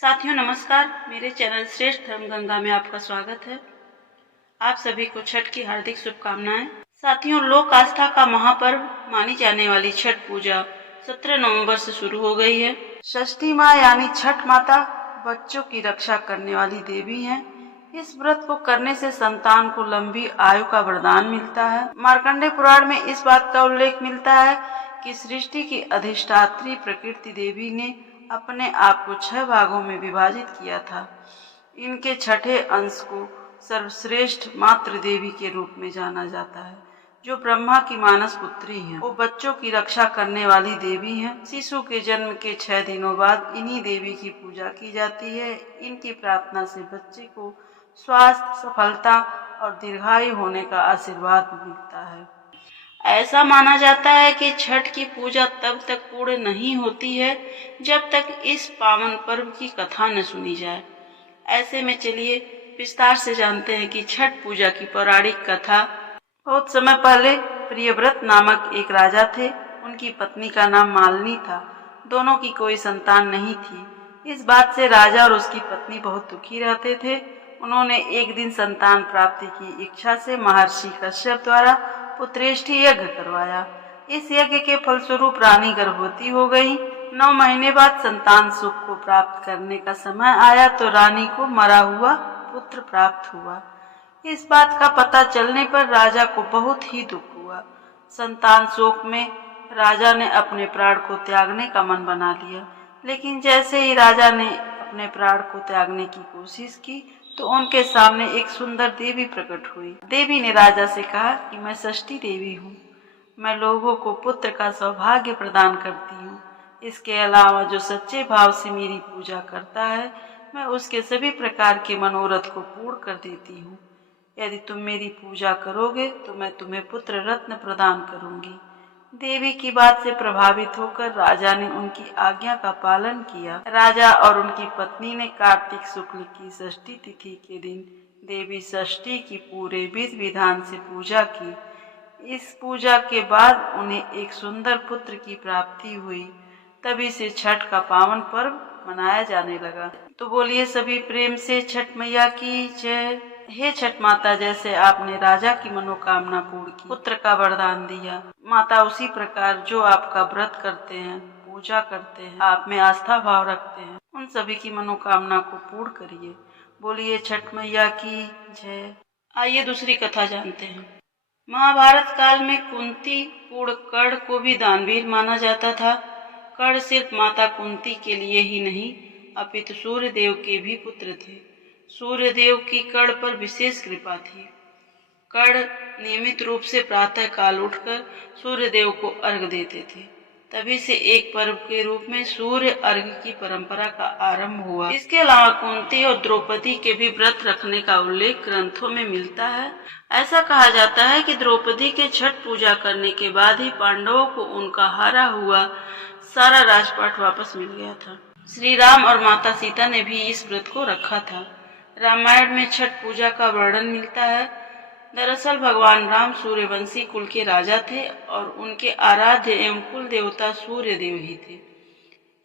साथियों नमस्कार, मेरे चैनल श्रेष्ठ धर्म गंगा में आपका स्वागत है। आप सभी को छठ की हार्दिक शुभकामनाएं। साथियों, लोक आस्था का महापर्व मानी जाने वाली छठ पूजा 17 नवंबर से शुरू हो गई है। षष्ठी माँ यानी छठ माता बच्चों की रक्षा करने वाली देवी है। इस व्रत को करने से संतान को लंबी आयु का वरदान मिलता है। मार्कंडेय पुराण में इस बात का उल्लेख मिलता है कि सृष्टि की अधिष्ठात्री प्रकृति देवी ने अपने आप को 6 भागों में विभाजित किया था। इनके छठे अंश को सर्वश्रेष्ठ मातृ देवी के रूप में जाना जाता है, जो ब्रह्मा की मानस पुत्री है। वो बच्चों की रक्षा करने वाली देवी है। शिशु के जन्म के 6 दिनों बाद इन्हीं देवी की पूजा की जाती है। इनकी प्रार्थना से बच्चे को स्वास्थ्य, सफलता और दीर्घायु होने का आशीर्वाद मिलता है। ऐसा माना जाता है कि छठ की पूजा तब तक पूर्ण नहीं होती है जब तक इस पावन पर्व की कथा न सुनी जाए। ऐसे में चलिए विस्तार से जानते हैं कि छठ पूजा की पौराणिक कथा। बहुत समय पहले प्रियव्रत नामक एक राजा थे। उनकी पत्नी का नाम मालिनी था। दोनों की कोई संतान नहीं थी। इस बात से राजा और उसकी पत्नी बहुत दुखी रहते थे। उन्होंने एक दिन संतान प्राप्ति की इच्छा से महर्षि कश्यप द्वारा पुत्रेष्ठी यज्ञ करवाया। इस यज्ञ के फलस्वरूप रानी गर्भवती हो गई। 9 महीने बाद संतान सुख को प्राप्त करने का समय आया तो रानी को मरा हुआ पुत्र प्राप्त हुआ। इस बात का पता चलने पर राजा को बहुत ही दुख हुआ। संतान शोक में राजा ने अपने प्राण को त्यागने का मन बना लिया। लेकिन जैसे ही राजा ने अपने प्राण को त्यागने की कोशिश की तो उनके सामने एक सुंदर देवी प्रकट हुई। देवी ने राजा से कहा कि मैं षष्ठी देवी हूँ। मैं लोगों को पुत्र का सौभाग्य प्रदान करती हूँ। इसके अलावा जो सच्चे भाव से मेरी पूजा करता है, मैं उसके सभी प्रकार के मनोरथ को पूर्ण कर देती हूँ। यदि तुम मेरी पूजा करोगे तो मैं तुम्हें पुत्र रत्न प्रदान करूंगी। देवी की बात से प्रभावित होकर राजा ने उनकी आज्ञा का पालन किया। राजा और उनकी पत्नी ने कार्तिक शुक्ल की षष्ठी तिथि के दिन देवी षष्ठी की पूरे विधि विधान से पूजा की। इस पूजा के बाद उन्हें एक सुंदर पुत्र की प्राप्ति हुई। तभी से छठ का पावन पर्व मनाया जाने लगा। तो बोलिए सभी प्रेम से छठ मैया की जय। हे छठ माता, जैसे आपने राजा की मनोकामना पूर्ण की, पुत्र का वरदान दिया, माता उसी प्रकार जो आपका व्रत करते हैं, पूजा करते हैं, आप में आस्था भाव रखते हैं, उन सभी की मनोकामना को पूर्ण करिए। बोलिए छठ मैया की जय। आइए दूसरी कथा जानते हैं। महाभारत काल में कुंती पूर्ण कर्ण को भी दानवीर माना जाता था। कर्ण सिर्फ माता कुंती के लिए ही नहीं अपितु सूर्य देव के भी पुत्र थे। सूर्य देव की कर्ण पर विशेष कृपा थी। कर्ण नियमित रूप से प्रातः काल उठकर सूर्य देव को अर्घ्य देते थे। तभी से एक पर्व के रूप में सूर्य अर्घ्य की परंपरा का आरंभ हुआ। इसके अलावा कुंती और द्रौपदी के भी व्रत रखने का उल्लेख ग्रंथों में मिलता है। ऐसा कहा जाता है कि द्रौपदी के छठ पूजा करने के बाद ही पांडवों को उनका हारा हुआ सारा राजपाट वापस मिल गया था। श्री राम और माता सीता ने भी इस व्रत को रखा था। रामायण में छठ पूजा का वर्णन मिलता है। दरअसल भगवान राम सूर्यवंशी कुल के राजा थे और उनके आराध्य एवं कुल देवता सूर्य देव ही थे।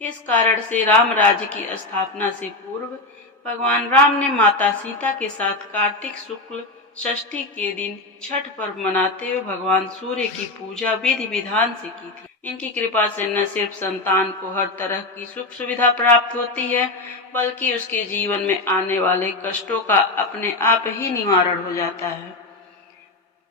इस कारण से राम राज्य की स्थापना से पूर्व भगवान राम ने माता सीता के साथ कार्तिक शुक्ल षष्ठी के दिन छठ पर्व मनाते हुए भगवान सूर्य की पूजा विधि विधान से की थी। इनकी कृपा से न सिर्फ संतान को हर तरह की सुख सुविधा प्राप्त होती है, बल्कि उसके जीवन में आने वाले कष्टों का अपने आप ही निवारण हो जाता है।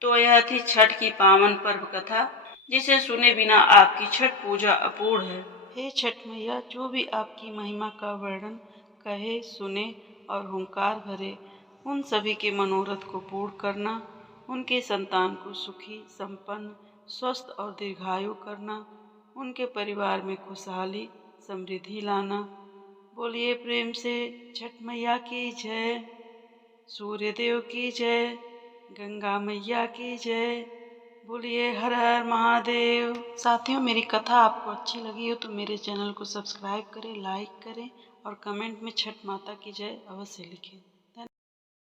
तो यह थी छठ की पावन पर्व कथा, जिसे सुने बिना आपकी छठ पूजा अपूर्ण है। हे छठ मैया, जो भी आपकी महिमा का वर्णन कहे, सुने और हुंकार भरे, उन सभी के मनोरथ को पूर्ण करना, उनके संतान को सुखी, संपन्न, स्वस्थ और दीर्घायु करना, उनके परिवार में खुशहाली, समृद्धि लाना। बोलिए प्रेम से छठ मैया की जय, सूर्य देव की जय, गंगा मैया की जय। बोलिए हर हर महादेव। साथियों, मेरी कथा आपको अच्छी लगी हो तो मेरे चैनल को सब्सक्राइब करें, लाइक करें और कमेंट में छठ माता की जय अवश्य लिखें।